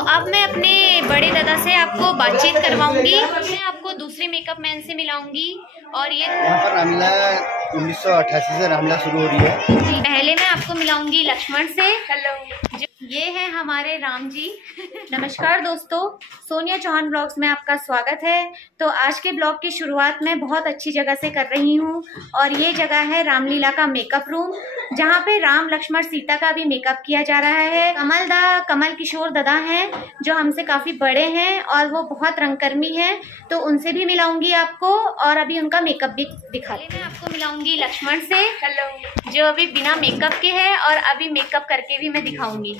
अब मैं अपने बड़े दादा से आपको बातचीत करवाऊंगी। मैं आपको दूसरे मेकअप मैन से मिलाऊंगी। और ये यहाँ पर रामलीला 1988 से रामलीला शुरू हो रही है। पहले मैं आपको मिलाऊंगी लक्ष्मण से। हेलो, ये है हमारे राम जी। नमस्कार दोस्तों, सोनिया चौहान ब्लॉग्स में आपका स्वागत है। तो आज के ब्लॉग की शुरुआत मैं बहुत अच्छी जगह से कर रही हूँ और ये जगह है रामलीला का मेकअप रूम, जहाँ पे राम लक्ष्मण सीता का भी मेकअप किया जा रहा है। कमल किशोर दादा हैं जो हमसे काफी बड़े हैं और वो बहुत रंगकर्मी हैं, तो उनसे भी मिलाऊंगी आपको और अभी उनका मेकअप भी दिखा। मैं आपको मिलाऊंगी लक्ष्मण से। हेलो, जो अभी बिना मेकअप के है और अभी मेकअप करके भी मैं दिखाऊंगी।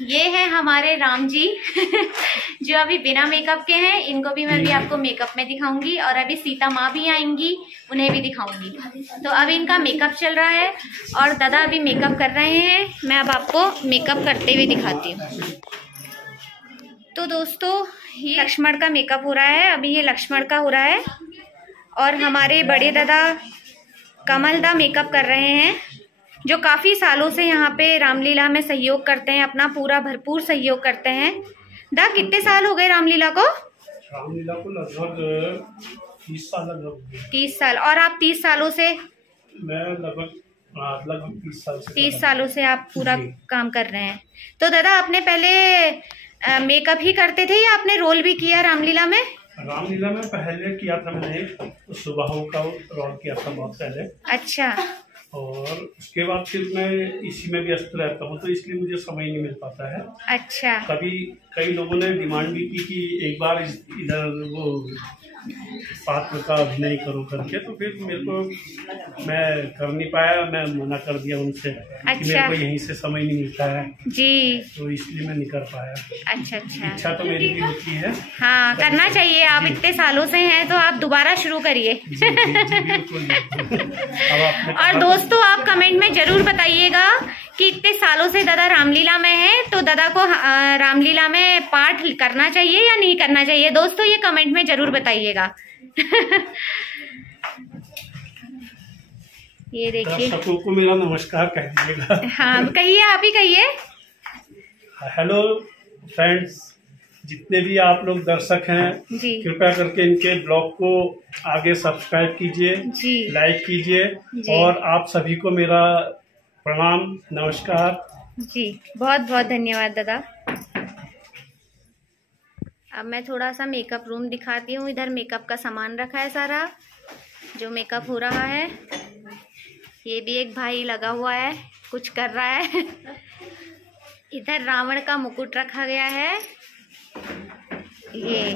ये है हमारे राम जी जो अभी बिना मेकअप के हैं। इनको भी मैं भी आपको मेकअप में दिखाऊंगी और अभी सीता माँ भी आएंगी, उन्हें भी दिखाऊंगी। तो अभी इनका मेकअप चल रहा है और दादा अभी मेकअप कर रहे हैं। मैं अब आपको मेकअप करते हुए दिखाती हूँ। तो दोस्तों, ये लक्ष्मण का मेकअप हो रहा है। अभी ये लक्ष्मण का हो रहा है और हमारे बड़े दादा कमल दा मेकअप कर रहे हैं, जो काफी सालों से यहाँ पे रामलीला में सहयोग करते हैं, अपना पूरा भरपूर सहयोग करते हैं। दा, कितने साल हो गए रामलीला को? रामलीला को लगभग 30 साल। 30 साल। और आप 30 सालों से? मैं लगभग 30 साल से। 30 सालों से आप पूरा काम कर रहे हैं। तो दादा, आपने पहले मेकअप ही करते थे या आपने रोल भी किया रामलीला में? रामलीला में पहले किया था मैंने, सुबाहु का रोल किया था बहुत पहले। अच्छा। और उसके बाद फिर मैं इसी में व्यस्त रहता हूँ, तो इसलिए मुझे समय नहीं मिल पाता है। अच्छा। कभी कई लोगों ने डिमांड भी की कि एक बार इधर वो पात्र का अभिनय करो करके, तो फिर मेरे को मैं कर नहीं पाया, मैं मना कर दिया उनसे। अच्छा। कि मेरे को यहीं से समय नहीं मिलता है जी, तो इसलिए मैं नहीं कर पाया। अच्छा। इच्छा तो मेरी भी होती है। हाँ, करना चाहिए। आप इतने सालों से हैं तो आप दोबारा शुरू करिए। और दोस्तों, आप कमेंट में जरूर बताइएगा कि इतने सालों से दादा रामलीला में है, तो दादा को रामलीला में पाठ करना चाहिए या नहीं करना चाहिए। दोस्तों, ये कमेंट में जरूर बताइएगा। ये देखिए, दर्शकों को मेरा नमस्कार कह दीजिएगा। हाँ, कहिए, आप ही कहिए। हेलो फ्रेंड्स, जितने भी आप लोग दर्शक हैं, कृपया करके इनके ब्लॉग को आगे सब्सक्राइब कीजिए, लाइक कीजिए और आप सभी को मेरा प्रणाम, नमस्कार जी। बहुत बहुत धन्यवाद दादा। अब मैं थोड़ा सा मेकअप रूम दिखाती हूँ। इधर मेकअप का सामान रखा है सारा, जो मेकअप हो रहा है। ये भी एक भाई लगा हुआ है, कुछ कर रहा है। इधर रावण का मुकुट रखा गया है। ये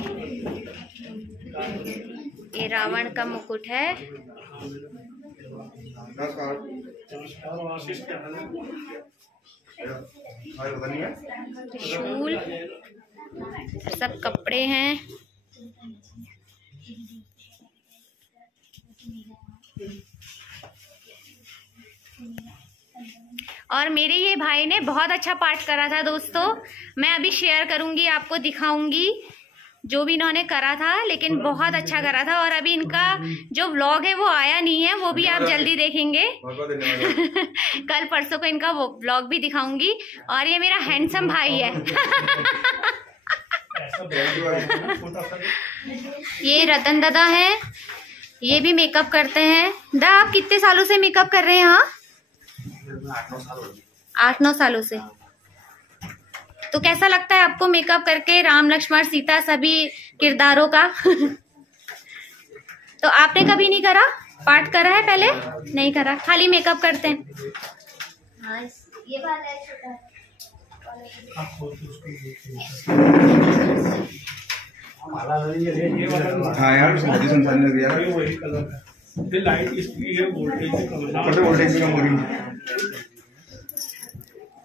रावण का मुकुट है। त्रिशूल, सब कपड़े हैं। और मेरे ये भाई ने बहुत अच्छा पाठ करा था दोस्तों। मैं अभी शेयर करूंगी, आपको दिखाऊंगी जो भी इन्होंने करा था, लेकिन बहुत अच्छा करा था। और अभी इनका जो व्लॉग है वो आया नहीं है, वो भी आप जल्दी देखेंगे। कल परसों को इनका वो व्लॉग भी दिखाऊंगी। और ये मेरा हैंडसम भाई है। ये रतन दादा है, ये भी मेकअप करते हैं। दा, आप कितने सालों से मेकअप कर रहे हैं यहाँ? 8-9 सालों से। तो कैसा लगता है आपको मेकअप करके, राम लक्ष्मण सीता सभी किरदारों का? तो आपने कभी नहीं करा? पाठ करा है पहले? नहीं करा, खाली मेकअप करते हैं। ये बात है, छोटा हाँ यार, वही कलर है। लाइट इसकी है, वोल्टेज भी कम हो रही है।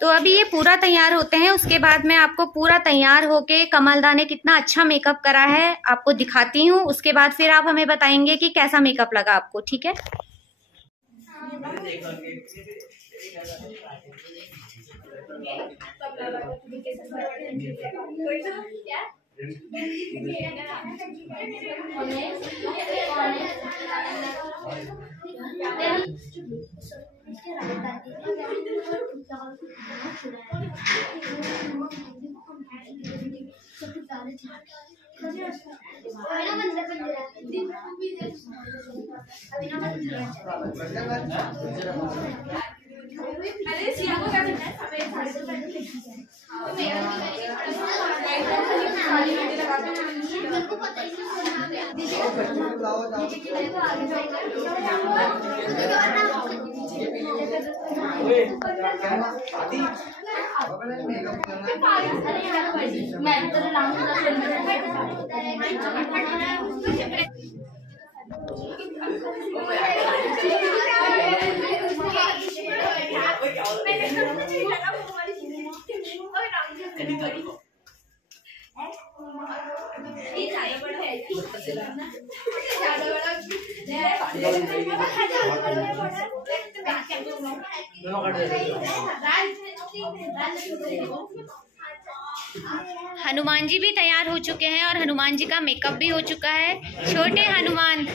तो अभी ये पूरा तैयार होते हैं, उसके बाद मैं आपको पूरा तैयार होके कमलदा ने कितना अच्छा मेकअप करा है आपको दिखाती हूँ। उसके बाद फिर आप हमें बताएंगे कि कैसा मेकअप लगा आपको, ठीक है? हनुमान जी भी तैयार हो चुके हैं और हनुमान जी का मेकअप भी हो चुका है। छोटे हनुमान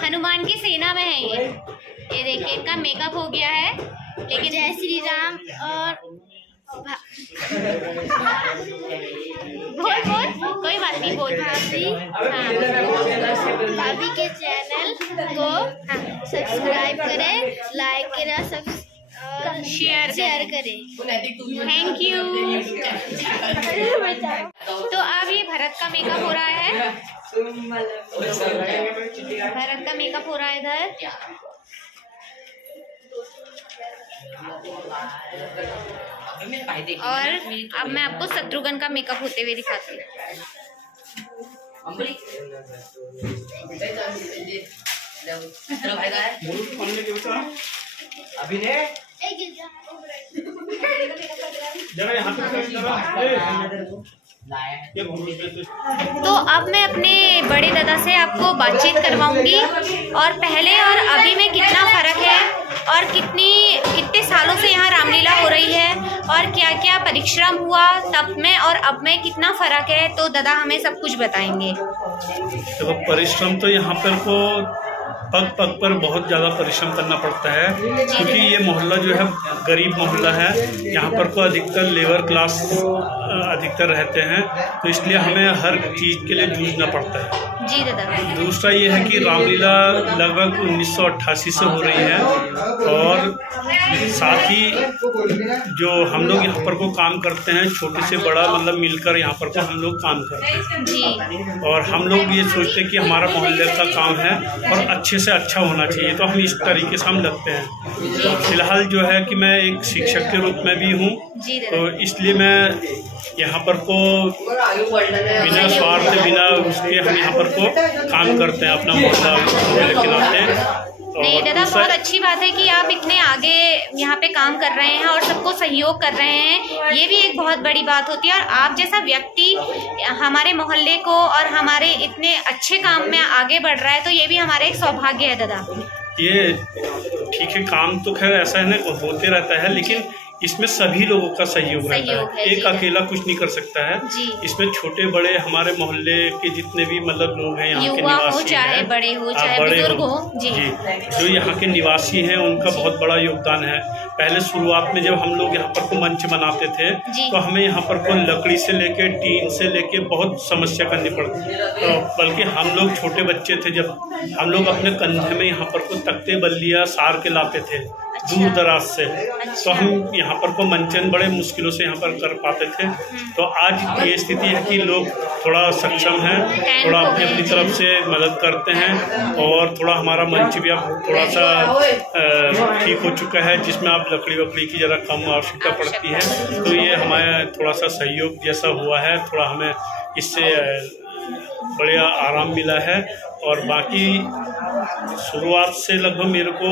हनुमान की सेना में है ये देखिए इनका मेकअप हो गया है। लेकिन जय श्री राम और बोल कोई बात नहीं बोल। भाभी के चैनल को सब्सक्राइब करें, लाइक करें, सब शेयर करें। Thank you. तो अब ये भरत का मेकअप हो रहा है। भरत का मेकअप हो रहा है इधर। और अब मैं आपको शत्रुघ्न का मेकअप होते हुए दिखाती हूँ। तो अब मैं अपने बड़े दादा से आपको बातचीत करवाऊंगी और पहले और अभी में कितना फर्क है और कितने सालों से यहाँ रामलीला हो रही है और क्या क्या परिश्रम हुआ तब में और अब में कितना फर्क है, तो दादा हमें सब कुछ बताएंगे। देखो परिश्रम तो यहाँ पर को पग पग पर बहुत ज़्यादा परिश्रम करना पड़ता है, क्योंकि ये मोहल्ला जो है गरीब मोहल्ला है। यहाँ पर को अधिकतर लेबर क्लास अधिकतर रहते हैं, तो इसलिए हमें हर चीज़ के लिए जूझना पड़ता है। जी दादा। दूसरा ये है कि रामलीला लगभग 1988 से हो रही है और साथ ही जो हम लोग यहाँ पर को काम करते हैं, छोटे से बड़ा मतलब मिलकर यहाँ पर को हम लोग काम करते हैं जी। और हम लोग ये सोचते हैं कि हमारा मोहल्ले का काम है और अच्छे से अच्छा होना चाहिए, तो हम इस तरीके से हम लगते हैं। फिलहाल जो है कि मैं एक शिक्षक के रूप में भी हूँ, तो इसलिए मैं यहाँ पर को बिना स्वार्थ बिना उसके हम यहाँ पर को काम करते हैं अपना मोहल्ला लेके आते हैं। नहीं दादा, बहुत अच्छी बात है कि आप इतने आगे यहाँ पे काम कर रहे हैं और सबको सहयोग कर रहे हैं। ये भी एक बहुत बड़ी बात होती है और आप जैसा व्यक्ति हमारे मोहल्ले को और हमारे इतने अच्छे काम में आगे बढ़ रहा है, तो ये भी हमारा एक सौभाग्य है दादा। ये ठीक है, काम तो खैर ऐसा है ना होते रहता है, लेकिन इसमें सभी लोगों का सहयोग रहता है। एक अकेला कुछ नहीं कर सकता है। इसमें छोटे बड़े हमारे मोहल्ले के जितने भी मतलब लोग हैं यहाँ के निवासी चाहे बड़े हो चाहे बुजुर्ग हो जी, जो यहाँ के निवासी हैं उनका बहुत बड़ा योगदान है। पहले शुरुआत में जब हम लोग यहाँ पर को मंच बनाते थे, तो हमें यहाँ पर को लकड़ी से लेके टीन से लेके बहुत समस्या करनी पड़ती, बल्कि हम लोग छोटे बच्चे थे जब हम लोग अपने कंधे में यहाँ पर को तख्ते बल्लियाँ सार के लाते थे दूर दराज से। तो हम यहाँ पर को मंचन बड़े मुश्किलों से यहाँ पर कर पाते थे। तो आज ये स्थिति है कि लोग थोड़ा सक्षम हैं, थोड़ा अपनी अपनी तरफ से मदद करते हैं और थोड़ा हमारा मंच भी अब थोड़ा सा ठीक हो चुका है, जिसमें अब लकड़ी वकड़ी की ज़रा कम आवश्यकता पड़ती है। तो ये हमारा थोड़ा सा सहयोग जैसा हुआ है, थोड़ा हमें इससे बढ़िया आराम मिला है। और बाकी शुरुआत से लगभग मेरे को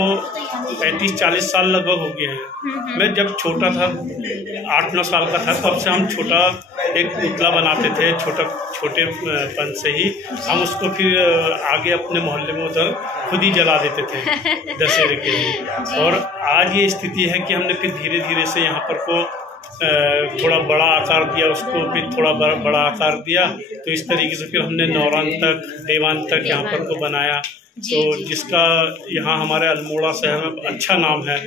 35-40 साल लगभग हो गए हैं। मैं जब छोटा था 8-9 साल का था, तब से हम छोटा एक पुतला बनाते थे, छोटे पन से ही हम उसको फिर आगे अपने मोहल्ले में उधर खुद ही जला देते थे दशहरे के लिए। और आज ये स्थिति है कि हमने फिर धीरे धीरे से यहाँ पर को थोड़ा बड़ा आकार दिया, उसको फिर थोड़ा बड़ा आकार दिया। तो इस तरीके से फिर हमने नौरान तक देवान तक यहाँ पर को बनाया, तो जिसका यहाँ हमारे अल्मोड़ा शहर में अच्छा नाम है।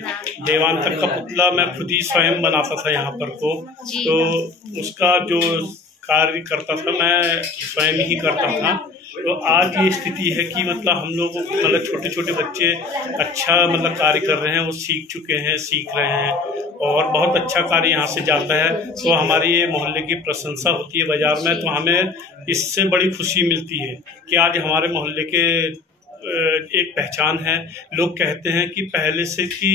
देवान तक का पुतला मैं खुद ही स्वयं बनाता था यहाँ पर को, तो उसका जो कार्य करता था, मैं स्वयं ही करता था। तो आज ये स्थिति है कि मतलब हम लोग मतलब छोटे छोटे बच्चे अच्छा मतलब कार्य कर रहे हैं, वो सीख चुके हैं, सीख रहे हैं और बहुत अच्छा कार्य यहाँ से जाता है। तो हमारी ये मोहल्ले की प्रशंसा होती है बाजार में, तो हमें इससे बड़ी खुशी मिलती है कि आज हमारे मोहल्ले के एक पहचान है। लोग कहते हैं कि पहले से कि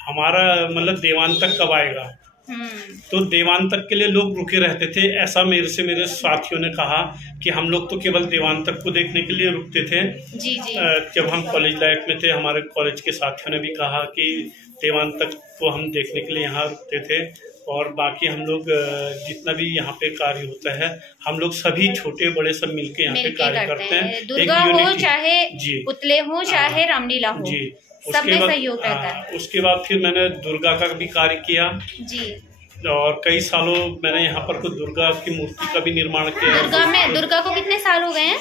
हमारा मतलब देवान तक कब आएगा, तो देवान तक के लिए लोग रुके रहते थे। ऐसा मेरे साथियों ने कहा कि हम लोग तो केवल देवान तक को देखने के लिए रुकते थे। जी जी। जब हम कॉलेज लाइफ में थे, हमारे कॉलेज के साथियों ने भी कहा कि देवान तक को हम देखने के लिए यहाँ रुकते थे। और बाकी हम लोग जितना भी यहाँ पे कार्य होता है, हम लोग सभी छोटे बड़े सब मिलके यहाँ पे कार्य करते हैं। दुर्गा हो चाहे पुतले हो चाहे रामलीला हो, जी, सब में सहयोग रहता है। उसके बाद फिर मैंने दुर्गा का भी कार्य किया जी, और कई सालों मैंने यहाँ पर को दुर्गा की मूर्ति का भी निर्माण किया। दुर्गा को कितने साल हो गए हैं?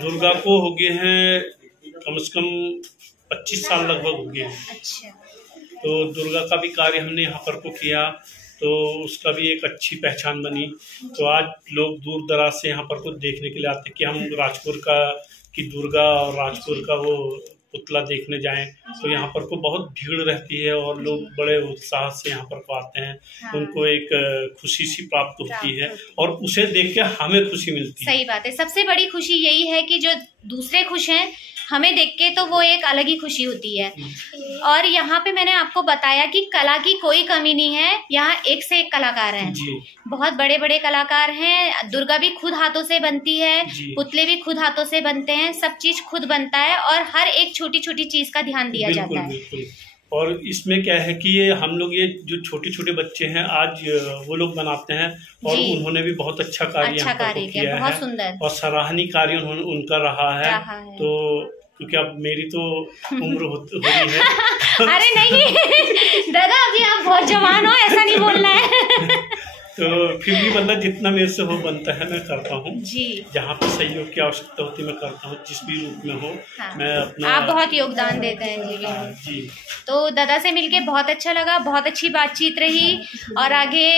दुर्गा को हो गए हैं कम से कम 25 साल लगभग हो गए हैं। अच्छा। तो दुर्गा का भी कार्य हमने यहाँ पर को किया, तो उसका भी एक अच्छी पहचान बनी। तो आज लोग दूर दराज से यहाँ पर को देखने के लिए आते हैं कि हम राजपुर की दुर्गा और राजपुर का वो पुतला देखने जाएं। तो यहाँ पर को बहुत भीड़ रहती है और लोग बड़े उत्साह से यहाँ पर को आते हैं। हाँ। उनको एक खुशी सी प्राप्त होती है और उसे देख के हमें खुशी मिलती है। सही बात है, सबसे बड़ी खुशी यही है कि जो दूसरे खुश हैं हमें देख के, तो वो एक अलग ही खुशी होती है। और यहाँ पे मैंने आपको बताया कि कला की कोई कमी नहीं है, यहाँ एक से एक कलाकार हैं जी। बहुत बड़े बड़े कलाकार हैं। दुर्गा भी खुद हाथों से बनती है, पुतले भी खुद हाथों से बनते हैं, सब चीज खुद बनता है और हर एक छोटी छोटी चीज का ध्यान दिया जाता है। बिल्कुल। और इसमें क्या है कि ये हम लोग ये जो छोटे छोटे बच्चे हैं आज वो लोग बनाते हैं और उन्होंने भी बहुत अच्छा कार्य किया बहुत है, सुंदर और सराहनीय कार्य उनका रहा है। तो क्योंकि अब मेरी तो उम्र हो रही है। अरे नहीं दादा, अभी आप बहुत जवान हो, ऐसा नहीं बोलना है। तो फिर भी मतलब जितना मेरे से हो बनता है मैं करता हूँ जी। जहाँ पे सहयोग की आवश्यकता होती है मैं करता हूँ, जिस भी रूप में हो। हाँ। मैं अपना आप बहुत योगदान देते हैं जी। जी। तो दादा से मिलके बहुत अच्छा लगा, बहुत अच्छी बातचीत रही। और आगे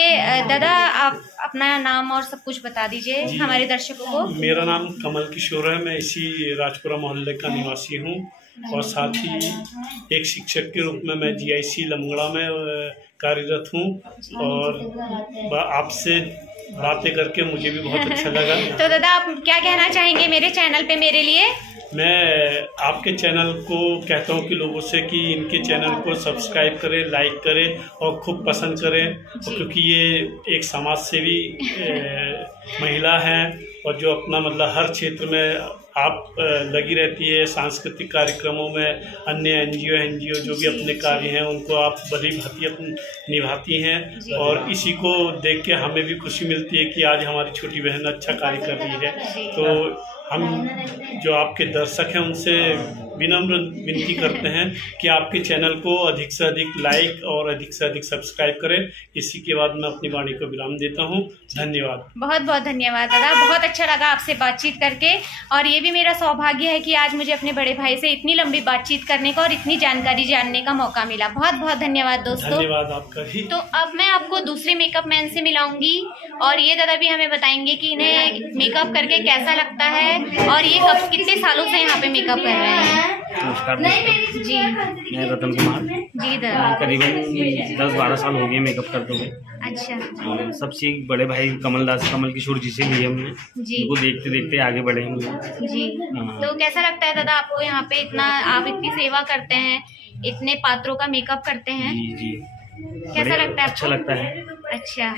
दादा आप अपना नाम और सब कुछ बता दीजिए हमारे दर्शकों को। मेरा नाम कमल किशोर है, मैं इसी राजपुरा मोहल्ले का निवासी हूँ और साथ ही एक शिक्षक के रूप में मैं GIC लमगड़ा में कार्यरत हूँ। और आपसे बातें करके मुझे भी बहुत अच्छा लगा। तो दादा आप क्या कहना चाहेंगे मेरे चैनल पे मेरे लिए? मैं आपके चैनल को कहता हूँ कि लोगों से कि इनके चैनल को सब्सक्राइब करें, लाइक करें और खूब पसंद करें, क्योंकि ये एक समाज सेवी महिला है और जो अपना मतलब हर क्षेत्र में आप लगी रहती है। सांस्कृतिक कार्यक्रमों में अन्य NGO जो भी अपने कार्य हैं उनको आप भली भांति निभाती हैं और इसी को देख के हमें भी खुशी मिलती है कि आज हमारी छोटी बहन अच्छा कार्य कर रही है। तो हम जो आपके दर्शक हैं उनसे विनम्र विनती करते हैं कि आपके चैनल को अधिक से अधिक लाइक और अधिक से अधिक सब्सक्राइब करें। इसी के बाद मैं अपनी वाणी को विराम देता हूं। धन्यवाद। बहुत बहुत धन्यवाद दादा, बहुत अच्छा लगा आपसे बातचीत करके। और ये भी मेरा सौभाग्य है कि आज मुझे अपने बड़े भाई से इतनी लंबी बातचीत करने का और इतनी जानकारी जानने का मौका मिला। बहुत बहुत धन्यवाद दोस्तों। धन्यवाद आपका भी। तो अब मैं आपको दूसरे मेकअप मैन से मिलाऊंगी और ये दादा भी हमें बताएंगे कि इन्हें मेकअप करके कैसा लगता है और ये कब कितने सालों से यहाँ पे मेकअप कर रहे हैं। नमस्कार जी, मैं रतन कुमार जी दादा। करीबन 10-12 साल हो गए मेकअप करते हुए। अच्छा। सब सीख बड़े भाई कमल किशोर जी से लिए हमने जी। उनको देखते देखते आगे बढ़े हम लोग जी। तो कैसा लगता है दादा आपको यहाँ पे आप इतनी सेवा करते हैं, इतने पात्रों का मेकअप करते हैं? जी जी। कैसा लगता है? अच्छा लगता है। अच्छा।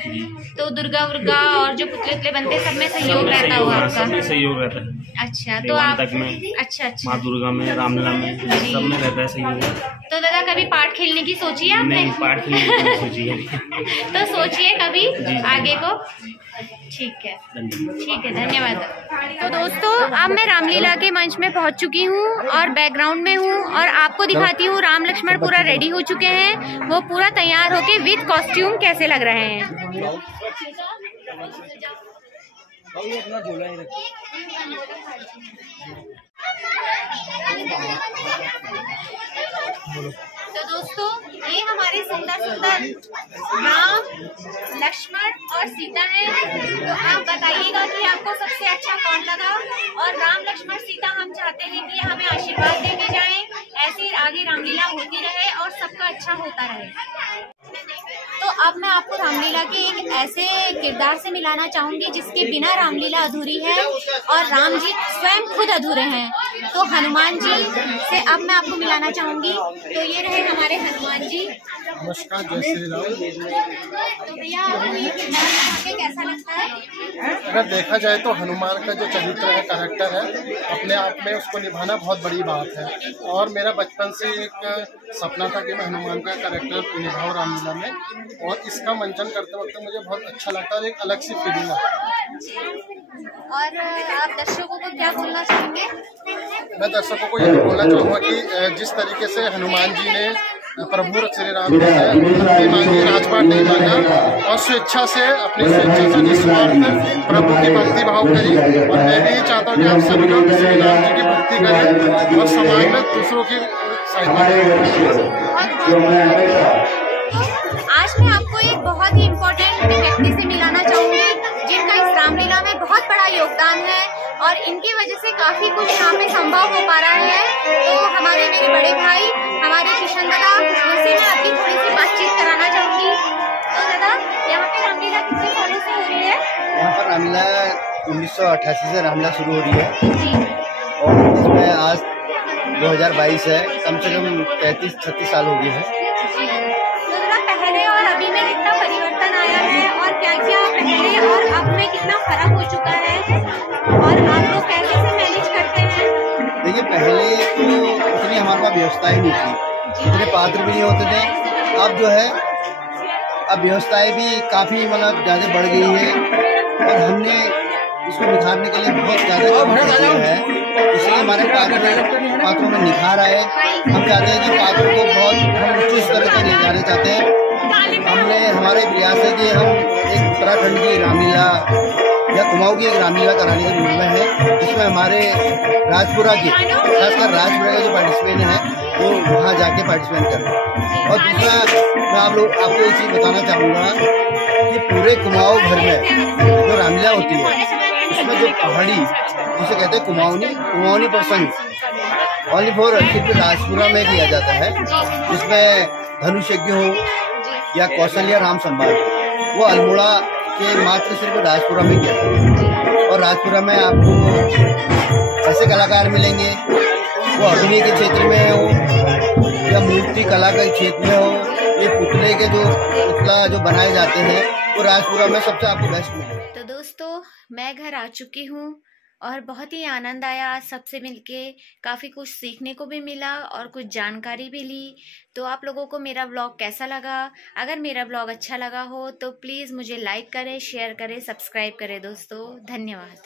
तो दुर्गा और जो पुतले बनते हैं सब में सहयोग रहता होगा आपका? सब में सहयोग रहता है। अच्छा। तो आप में अच्छा माँ दुर्गा में, रामलीला में, सब में रहता है सहयोग। तो दादा कभी पार्ट खेलने की सोची है आपने? नहीं, पार्ट खेलने की सोची है। तो सोचिए कभी आगे को। ठीक है, धन्यवाद। तो दोस्तों अब मैं रामलीला के मंच में पहुंच चुकी हूं और बैकग्राउंड में हूं और आपको दिखाती हूं राम लक्ष्मण पूरा रेडी हो चुके हैं। वो पूरा तैयार होके विद कॉस्ट्यूम कैसे लग रहे हैं। तो दोस्तों ये हमारे सुंदर सुंदर राम, लक्ष्मण और सीता है। तो आप बताइएगा कि आपको सबसे अच्छा कौन लगा। और राम, लक्ष्मण, सीता हम चाहते हैं कि हमें आशीर्वाद देके जाएं, ऐसे आगे रामलीला होती रहे और सबका अच्छा होता रहे। तो अब मैं आपको रामलीला के एक ऐसे किरदार से मिलाना चाहूंगी जिसके बिना रामलीला अधूरी है और राम जी स्वयं खुद अधूरे हैं। तो हनुमान जी से अब मैं आपको मिलाना चाहूंगी। तो ये रहे हमारे हनुमान जी। नमस्कार, जय श्री राम। तो भैया आपको ये किरदार निभा के कैसा लगता है? अगर देखा जाए तो हनुमान का जो चरित्र है, कैरेक्टर है, अपने आप में उसको निभाना बहुत बड़ी बात है। और मेरा बचपन से एक सपना था कि मैं हनुमान का कैरेक्टर निभाऊं रामलीला में। और इसका मंचन करते वक्त मुझे बहुत अच्छा लगता है, एक अलग सी फीलिंग है। और आप दर्शकों को क्या बोलना चाहेंगे? मैं दर्शकों को यही बोलना चाहूँगा कि जिस तरीके से हनुमान जी ने प्रभु श्री राम जी से भक्ति मांगी, राजपाट नहीं मांगा और स्वेच्छा से अपनी स्वेच्छा से निस्वार्थ प्रभु की भक्ति भाव करी। और मैं भी ये चाहता हूँ कि आप सभी लोग श्री राम जी की भक्ति करें और समाज में दूसरों की सहायता करें। आज मैं आपको एक बहुत ही इम्पोर्टेंट व्यक्ति से मिलाना चाहूंगी जिनका इस रामलीला में बहुत बड़ा योगदान है और इनकी वजह से काफी कुछ यहाँ पे संभव हो पा रहा है। तो हमारे मेरे बड़े भाई, हमारे किशन दादा, उनसे मैं आपकी थोड़ी सी बातचीत कराना चाहूंगी। तो दादा, यहाँ पे रामलीला कितने सालों से हो रही है? यहाँ पर रामलीला 1988 से रामलीला शुरू हो रही है जी। और इसमें आज 2022 है, कम से कम 35-36 साल हो गए हैं। तो दादा, पहले और अभी में कितना परिवर्तन आया है और क्या क्या पहले और अब में कितना फर्क हो चुका है और आप लोग कैसे से मैनेज करते हैं? देखिए, पहले तो उतनी हमारे पास व्यवस्था ही नहीं थी, इतने पात्र भी नहीं होते थे। अब जो है, अब व्यवस्थाएं भी काफी मतलब ज्यादा बढ़ गई है और हमने इसको निखारने के लिए बहुत ज्यादा है। इसलिए हमारे पात्रों में निखार आए। हम चाहते हैं कि पात्रों को बहुत हम उच्च स्तर तक ले जाना चाहते हैं। हमने हमारे प्रयास है कि हम एक उत्तराखंड की रामलीला या कुमाऊं की एक रामलीला कराने के रूप में है, जिसमें हमारे राजपुरा के, खासकर राजपुरा के जो पार्टिसिपेंट हैं वो वहाँ जाके पार्टिसिपेट कर रहे हैं। और दूसरा मैं आपको एक चीज़ बताना चाहूँगा कि पूरे कुमाऊं भर में जो रामलीला होती है उसमें जो पहाड़ी जिसे कहते हैं कुमाऊनी प्रसंग ओनली फॉर सिर्फ राजपुरा में किया जाता है, जिसमें धनुष यज्ञ हो या कौशल्या राम संवाद, वो अल्मोड़ा के मात्र सिर्फ राजपुरा में किया जाता है। और राजपुरा में आपको ऐसे कलाकार मिलेंगे, वो अभिनय के क्षेत्र में हो या मूर्ति कला के क्षेत्र में हो, ये पुतला जो बनाए जाते हैं वो राजपुरा में सबसे आपको बेस्ट मिलेगा। तो दोस्तों, मैं घर आ चुकी हूँ और बहुत ही आनंद आया आज सबसे मिलके। काफ़ी कुछ सीखने को भी मिला और कुछ जानकारी भी ली। तो आप लोगों को मेरा ब्लॉग कैसा लगा? अगर मेरा ब्लॉग अच्छा लगा हो तो प्लीज़ मुझे लाइक करें, शेयर करें, सब्सक्राइब करें दोस्तों। धन्यवाद।